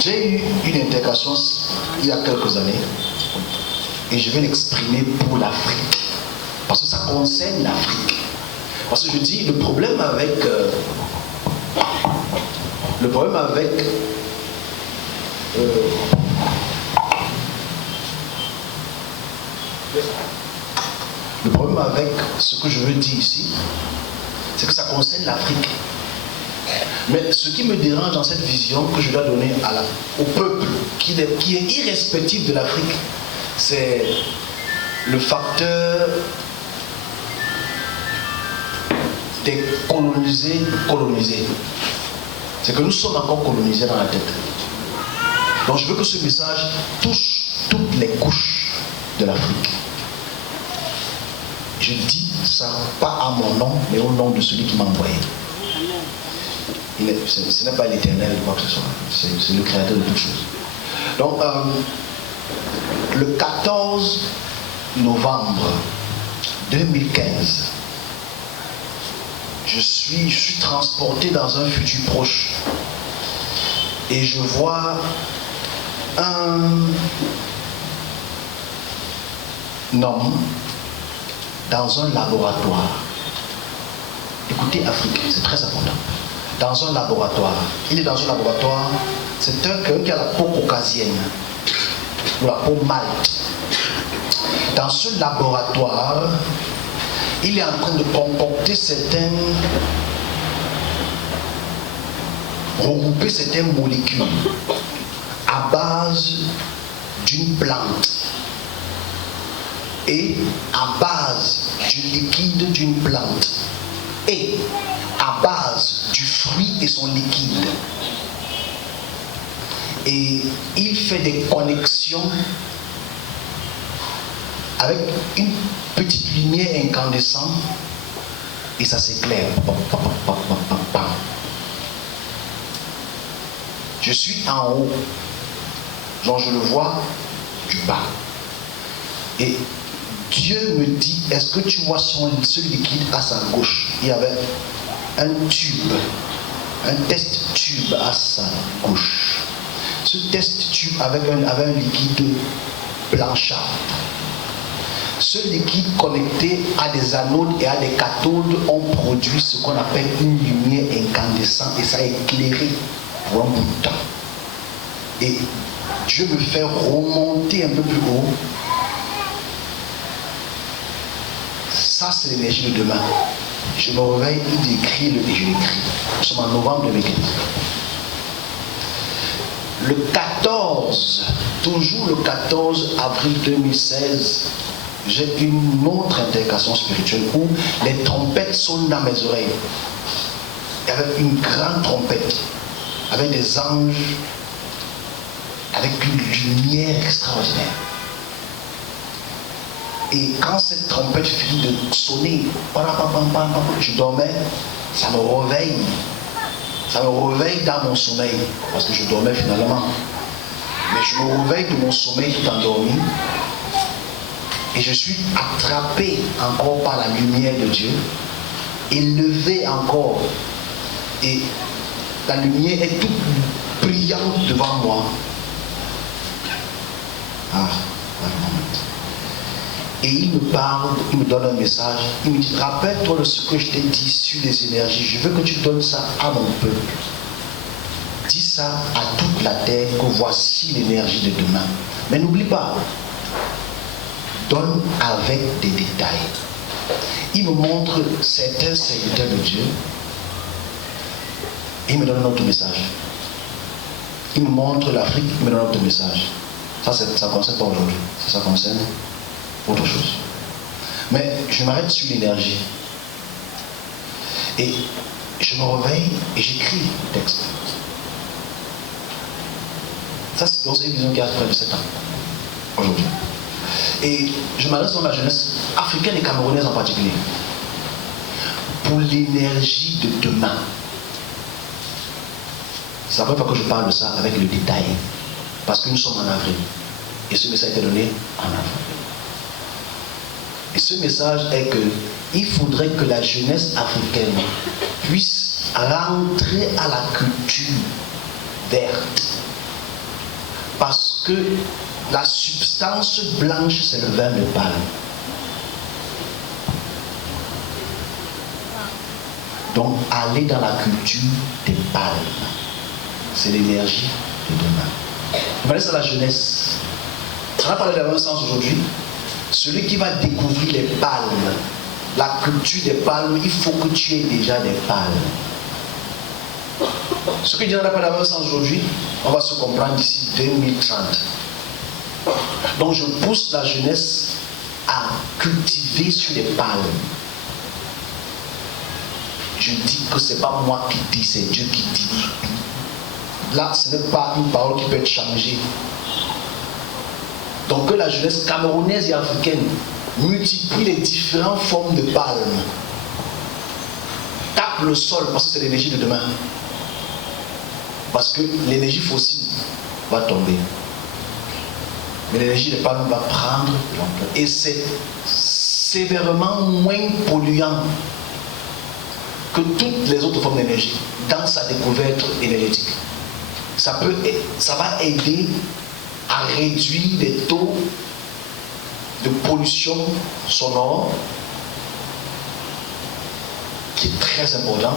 J'ai eu une intégration il y a quelques années et je vais l'exprimer pour l'Afrique. Parce que ça concerne l'Afrique. Parce que je dis, le problème avec ce que je veux dire ici, c'est que ça concerne l'Afrique. Mais ce qui me dérange dans cette vision que je dois donner au peuple qui est irrespectif de l'Afrique, c'est le facteur des colonisés. C'est que nous sommes encore colonisés dans la tête. Donc je veux que ce message touche toutes les couches de l'Afrique. Je dis ça pas à mon nom, mais au nom de celui qui m'a envoyé. Ce n'est pas l'Éternel ou quoi que ce soit, c'est le Créateur de toutes choses. Donc, le 14 novembre 2015, je suis transporté dans un futur proche et je vois un homme dans un laboratoire. Écoutez, Afrique, c'est très important. Dans un laboratoire. Il est dans un laboratoire. C'est quelqu'un qui a la peau caucasienne ou la peau malte. Dans ce laboratoire, il est en train de concocter regrouper certaines molécules à base d'une plante et à base du liquide d'une plante et à base du fruit et son liquide. Et il fait des connexions avec une petite lumière incandescente et ça s'éclaire. Je suis en haut, genre je le vois du bas. Et Dieu me dit, est-ce que tu vois ce liquide à sa gauche? Il y avait un tube, un test tube à sa gauche. Ce test tube avait un liquide blanchâtre. Ce liquide connecté à des anodes et à des cathodes ont produit ce qu'on appelle une lumière incandescente et ça a éclairé pour un bout de temps. Et Dieu me fait remonter un peu plus haut. Ça, c'est l'énergie de demain. Je me réveille, il écrit et je l'écris. Nous sommes en novembre 2015. Le 14, toujours le 14 avril 2016, j'ai une autre intégration spirituelle où les trompettes sonnent dans mes oreilles. Il y avait une grande trompette avec des anges, avec une lumière extraordinaire. Et quand cette trompette finit de sonner, je dormais, ça me réveille. Ça me réveille dans mon sommeil, parce que je dormais finalement. Mais je me réveille de mon sommeil tout endormi. Et je suis attrapé encore par la lumière de Dieu, élevé encore. Et la lumière est toute brillante devant moi. Et il me parle, il me donne un message. Il me dit, rappelle-toi de ce que je t'ai dit sur les énergies. Je veux que tu donnes ça à mon peuple. Dis ça à toute la terre que voici l'énergie de demain. Mais n'oublie pas, donne avec des détails. Il me montre certains serviteurs de Dieu et il me donne un autre message. Il me montre l'Afrique, il me donne un autre message. Ça ne concerne pas aujourd'hui, ça concerne autre chose. Mais je m'arrête sur l'énergie. Et je me réveille et j'écris le texte. Ça, c'est une vision qui a près de 7 ans, aujourd'hui. Et je m'adresse à la jeunesse africaine et camerounaise en particulier. Pour l'énergie de demain. C'est la première fois que je parle de ça avec le détail. Parce que nous sommes en avril. Et ce message a été donné en avril. Et ce message est que il faudrait que la jeunesse africaine puisse rentrer à la culture verte. Parce que la substance blanche, c'est le vin de palme. Donc, aller dans la culture des palmes, c'est l'énergie de demain. Je m'adresse à la jeunesse. On a parlé dans un sens aujourd'hui. Celui qui va découvrir les palmes, la culture des palmes, il faut que tu aies déjà des palmes. Ce que je dis dans un sens aujourd'hui, on va se comprendre d'ici 2030. Donc, je pousse la jeunesse à cultiver sur les palmes. Je dis que ce n'est pas moi qui dis, c'est Dieu qui dit. Là, ce n'est pas une parole qui peut être changée. Donc que la jeunesse camerounaise et africaine multiplie les différentes formes de palmes. Tape le sol parce que c'est l'énergie de demain. Parce que l'énergie fossile va tomber. Mais l'énergie des palmes va prendre l'ampleur. Et c'est sévèrement moins polluant que toutes les autres formes d'énergie dans sa découverte énergétique. Ça va aider à réduire les taux de pollution sonore qui est très important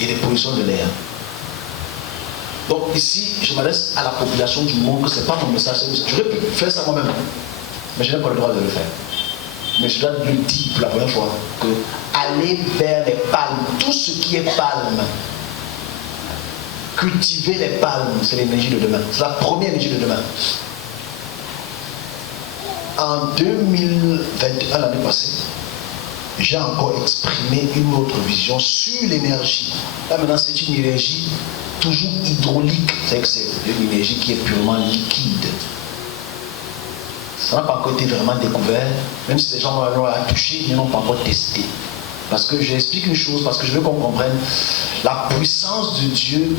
et des pollutions de l'air. Donc ici, je m'adresse à la population du monde que ce n'est pas mon message. J'aurais pu faire ça moi-même, mais je n'ai pas le droit de le faire. Mais je dois le dire pour la première fois que aller vers les palmes, tout ce qui est palme, cultiver les palmes, c'est l'énergie de demain. C'est la première énergie de demain. En 2021, l'année passée, j'ai encore exprimé une autre vision sur l'énergie. Là maintenant, c'est une énergie toujours hydraulique. C'est que c'est une énergie qui est purement liquide. Ça n'a pas encore été vraiment découvert, même si les gens l'ont touché, ils n'ont pas encore testé. Parce que j'explique une chose, parce que je veux qu'on comprenne la puissance de Dieu,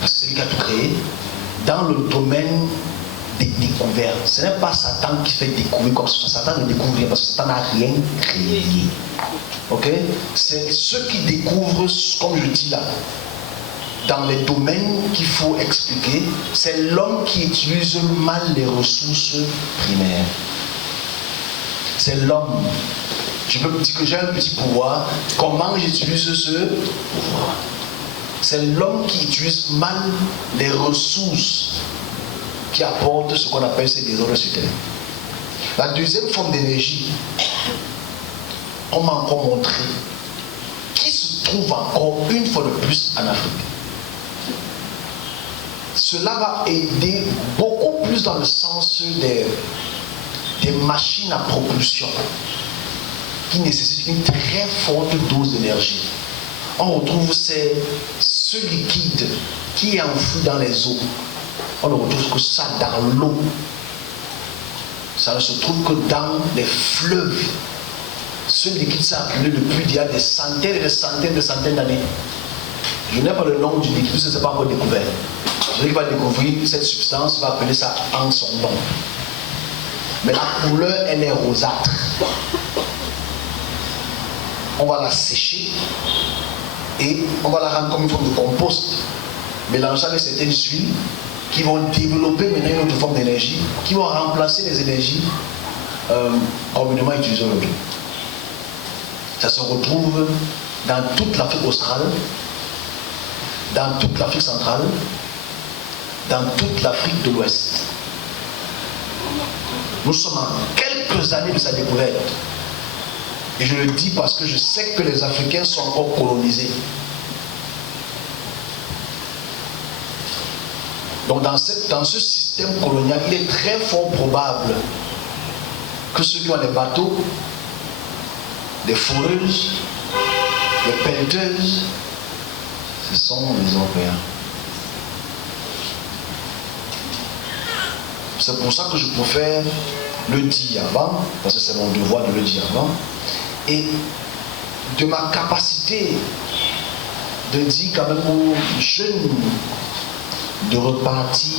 parce que c'est lui qui a tout créé, dans le domaine des découvertes. Ce n'est pas Satan qui fait découvrir comme ça. Satan ne découvre rien parce que Satan n'a rien créé. Ok? C'est ceux qui découvrent, comme je dis là, dans les domaines qu'il faut expliquer, c'est l'homme qui utilise mal les ressources primaires. C'est l'homme. Je peux dire que j'ai un petit pouvoir. Comment j'utilise ce pouvoir? C'est l'homme qui utilise mal les ressources qui apportent ce qu'on appelle ces désordres sur terre. La deuxième forme d'énergie, on m'a encore montré, qui se trouve encore une fois de plus en Afrique. Cela va aider beaucoup plus dans le sens des machines à propulsion qui nécessitent une très forte dose d'énergie. On retrouve ce liquide qui est enfoui dans les eaux. On ne retrouve que ça dans l'eau. Ça ne se trouve que dans les fleuves. Ce liquide s'est accumulé depuis il y a des centaines et des centaines d'années. Je n'ai pas le nom du liquide, ce n'est pas encore découvert. Celui qui va découvrir cette substance va appeler ça en son nom. Mais la couleur, elle est rosâtre. On va la sécher et on va la rendre comme une forme de compost, mélangeant avec certaines huiles qui vont développer maintenant une autre forme d'énergie, qui vont remplacer les énergies communément utilisées aujourd'hui. Ça se retrouve dans toute l'Afrique australe, dans toute l'Afrique centrale, dans toute l'Afrique de l'Ouest. Nous sommes à quelques années de sa découverte. Et je le dis parce que je sais que les Africains sont encore colonisés. Donc dans ce système colonial, il est très fort probable que ceux qui ont des bateaux, des foreuses, des pelleteuses, ce sont les Européens. C'est pour ça que je préfère le dire avant, parce que c'est mon devoir de le dire avant, et de ma capacité de dire quand même aux jeunes de repartir